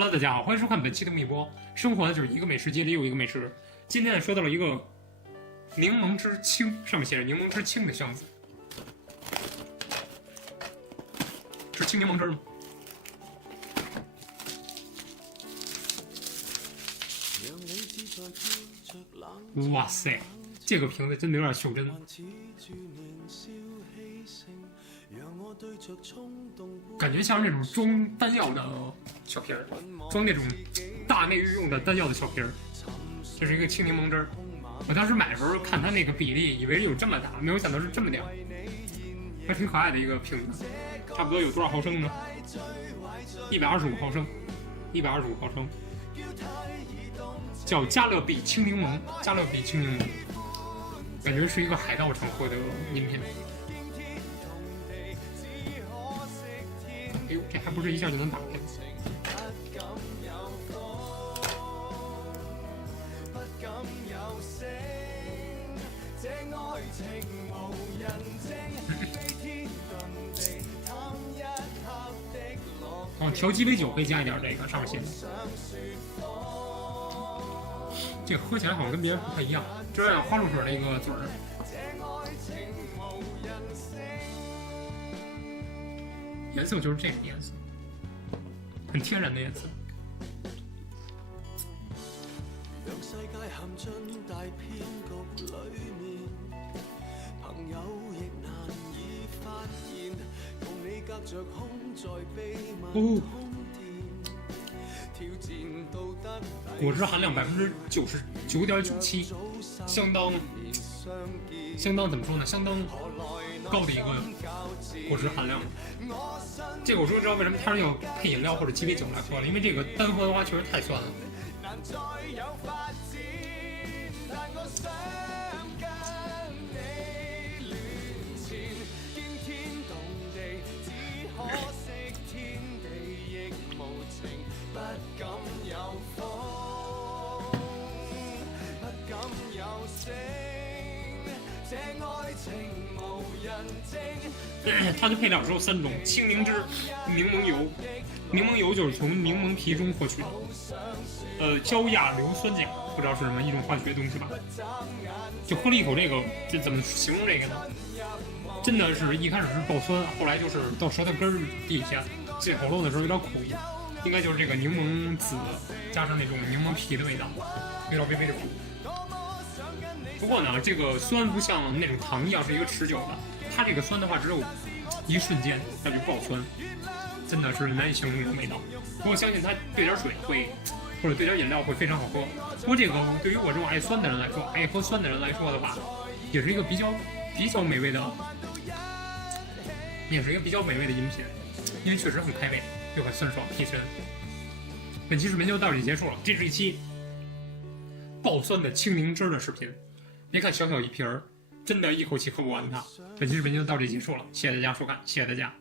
Hello， 大家好，欢迎收看本期的密播。生活呢就是一个美食街里有一个美食。今天呢说到了一个柠檬之青，上面写着柠檬之青的箱子，是青柠檬汁吗？哇塞，这个瓶子真的有点袖珍。感觉像是那种装丹药的小瓶儿，装那种大内浴用的丹药的小瓶儿。这是一个青柠檬汁儿。我当时买的时候看它那个比例，以为有这么大，没有想到是这么点，还挺可爱的一个瓶子。差不多有多少毫升呢？125毫升，125毫升。叫加勒比青柠檬，加勒比青柠檬，感觉是一个海盗常喝的饮品。哎呦，这还不是一下就能打开的。哦，调鸡尾酒可以加一点这个，上面写的。这个喝起来好像跟别人不太一样，就有点花露水的一个嘴儿。颜色就是这个颜色，很天然的颜色。哦，果汁含量99.97%，相当怎么说呢？相当高的一个果汁含量。这个我终于知道为什么它是要配饮料或者鸡尾酒来喝了，因为这个单喝的话确实太酸了。它的配料只有3种：青柠汁、柠檬油。柠檬油就是从柠檬皮中获取的，焦亚硫酸钾，不知道是什么一种化学东西吧。就喝了一口这个，这怎么形容这个呢？真的是一开始是爆酸，后来就是到舌头根儿底下进喉咙的时候有点苦，应该就是这个柠檬籽加上那种柠檬皮的味道，味道微微的苦。不过呢，这个酸不像那种糖一样是一个持久的，它这个酸的话只有一瞬间，它就爆酸，真的是难以形容的味道。不过相信它兑点水会，或者兑点饮料会非常好喝。不过这个对于我这种爱酸的人来说，爱喝酸的人来说的话，也是一个比较美味的，也是一个比较美味的饮品，因为确实很开胃，又很酸爽提神。本期视频就到这里结束了，这是一期爆酸的青柠汁的视频。别看小小一瓶儿，真的一口气喝不完它。本期视频就到这里结束了，谢谢大家收看，谢谢大家。